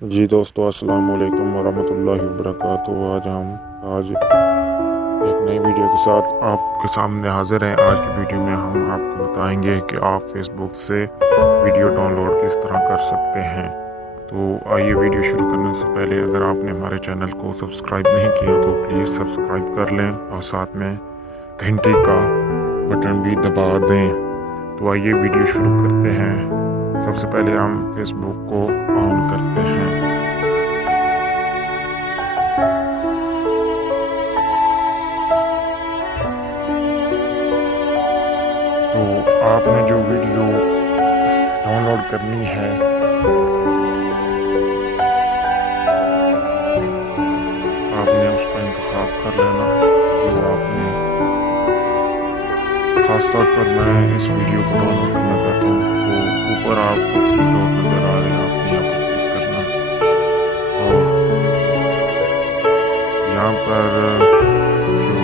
جی دوستو، السلام علیکم ورحمۃ اللہ وبرکاتہ۔ آج ایک نئی ویڈیو کے ساتھ آپ کے سامنے حاضر ہیں۔ آج کی ویڈیو میں ہم آپ کو بتائیں گے کہ آپ فیس بک سے ویڈیو ڈاؤن لوڈ کس طرح کر سکتے ہیں۔ تو آئیے ویڈیو شروع کرنے سے پہلے اگر آپ نے ہمارے چینل کو سبسکرائب نہیں کیا تو پلیز سبسکرائب کر لیں اور ساتھ میں گھنٹے کا بٹن بھی دبا دیں۔ تو آئیے ویڈیو شروع کرتے ہیں۔ سب سے پہلے ہم فیس بک کو آن کرتے ہیں۔ تو آپ نے جو ویڈیو ڈاؤن لوڈ کرنی ہے آپ نے اس کا انتخاب کر لینا جو آپ نے، خاص طور پر میں اس ویڈیو کو ڈاؤن لوڈ کرنا چاہتا ہوں۔ تو اوپر آپ کو 3 ڈاٹ نظر آ رہے ہیں، آپ نے یہاں پر کلک کرنا اور یہاں پر جو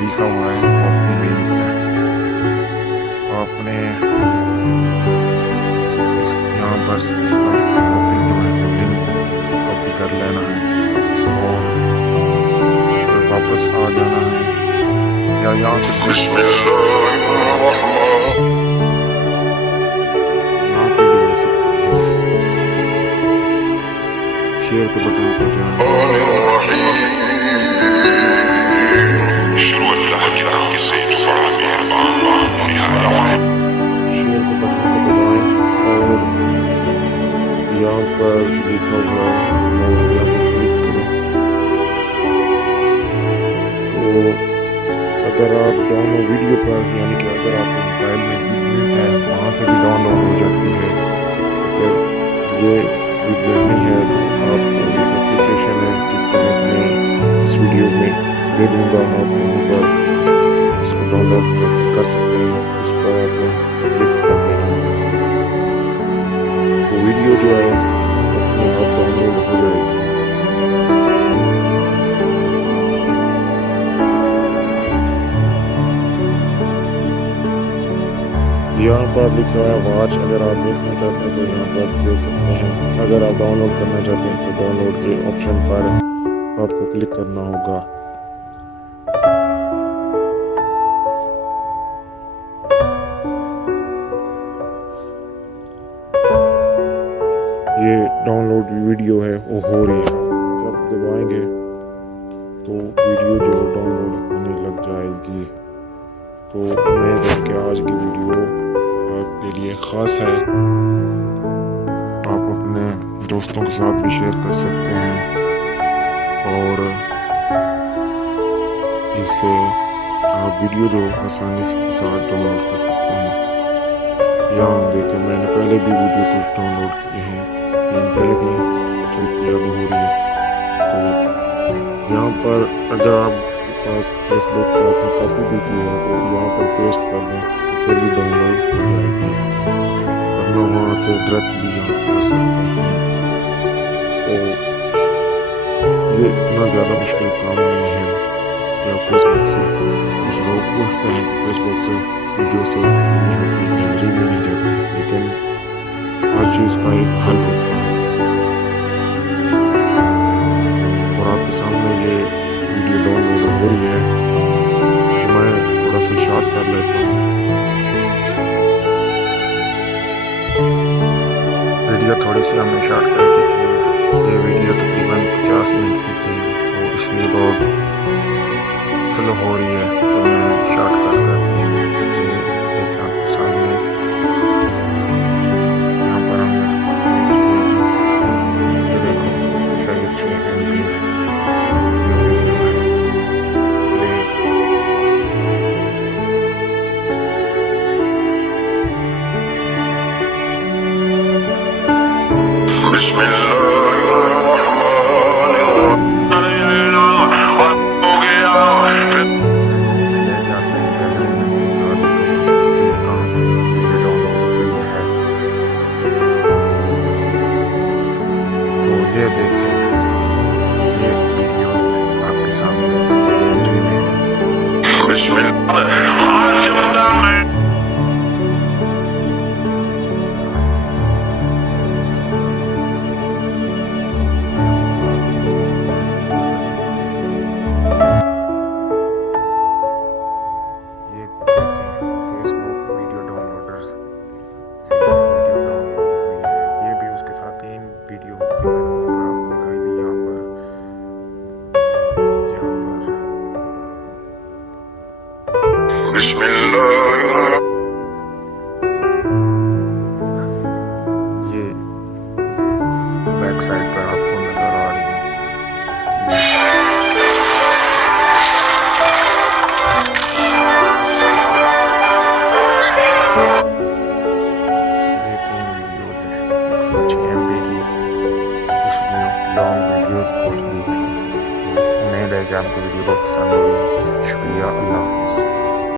لکھا ہوا ہے کاپی لنک ہے، آپ نے یہاں پر اس کا کاپی جو ہے لنک کاپی کر لینا ہے اور پھر واپس آ جانا ہے یا یہاں سے بسم اللہ الرحمن یہاں سے بھی ہو سکتی ہے۔ شیئر کے بٹن پہ جانا الرحیم۔ شروع اللہ کے نام سے بڑا مہربان و نہایت شیئر کے بٹن کو دبائیں اور یہاں پر لکھا ہوا ہے اور یہاں پر کلک کریں۔ تو اگر آپ ڈاؤن لوڈ ویڈیو پر، یعنی کہ اگر آپ کے موبائل میں ویڈیو ہے وہاں سے بھی ڈاؤن لوڈ ہو جاتی ہے۔ اگر یہ ویڈیو نہیں ہے تو آپ کو ایک اپلیکیشن ہے جس کا لنک میں اس ویڈیو میں دے دوں گا، آپ وہاں پر اس کو ڈاؤن لوڈ کر سکتے ہیں۔ اس پر آپ نے کلک کر دینا ہے تو ویڈیو جو ہے اپنے آپ ڈاؤن لوڈ ہو جائے گی۔ یہاں پر لکھا ہے واچ، اگر آپ دیکھنا چاہتے ہیں تو یہاں پر دیکھ سکتے ہیں۔ اگر آپ ڈاؤن لوڈ کرنا چاہتے ہیں تو ڈاؤن لوڈ کے آپشن پر آپ کو کلک کرنا ہوگا۔ یہ ڈاؤن لوڈ ویڈیو ہے وہ ہو رہی ہے، جب دبائیں گے تو ویڈیو جو ڈاؤن لوڈ ہونے لگ جائے گی۔ تو امید ہے کہ آج کی ویڈیو آپ کے لیے خاص ہے، آپ اپنے دوستوں کے ساتھ بھی شیئر کر سکتے ہیں اور اس سے آپ ویڈیو جو آسانی سے ساتھ ڈاؤن لوڈ کر سکتے ہیں۔ یہاں دیکھیں میں نے پہلے بھی ویڈیو کچھ ڈاؤن لوڈ کیے ہیں، 3 پہلے بھی جو کہ اب ہو رہی ہے۔ تو یہاں پر اگر آپ کے پاس فیس بک سے آپ نے کاپی بھی کی ہے تو یہاں پر پیسٹ کر دیں تو پھر بھی ڈاؤن لوڈ ہو جائے گی، ورنہ وہاں سے ڈائریکٹ بھی یہاں کر سکتے ہیں۔ تو یہ اتنا زیادہ مشکل کام نہیں ہے کہ آپ فیس بک سے، کچھ لوگ پوچھتے ہیں کہ فیس بک سے ویڈیو سے نہیں ہوتی، گیلری میں نہیں جاتی، لیکن ہر چیز کا ایک حل ہوتا ہے اور آپ کے سامنے یہ ویڈیو ڈاؤن لوڈ ہو رہی ہے تو میں تھوڑا سا شارٹ کر لیتا ہوں۔ ویڈیو تھوڑی سی ہم نے شارٹ کر دی کہ یہ ویڈیو تقریباً 50 منٹ کی تھی تو اس لیے بہت سلو ہو رہی ہے، تو میں نے شارٹ کر دی۔ یہ دیکھیں آپ کے سامنے یہاں پر ہم نے اس کو لسٹ کیا تھا، یہ دیکھو شاید 6 MB یہ ویڈیو ہے۔ بسم اللہ الرحمن الرحیم۔ لے جاتے ہیں گیلری میں، دکھا دیتے ہیں کہ کہاں سے ویڈیو ڈاؤن لوڈ ہوئی ہے۔ تو یہ دیکھیں یہ ویڈیوز آپ کے سامنے گیلری میں ہے۔ بسم اللہ سائڈ پر آپ کو نظر آ رہی ہے. یہ 3 ویڈیوز ہیں 106 MB کی. کچھ لانگ ویڈیوز اور بھی تھی. امید ہے کہ آپ کو ویڈیو بہت پسند ہوگی. شکریہ. اللہ حافظ.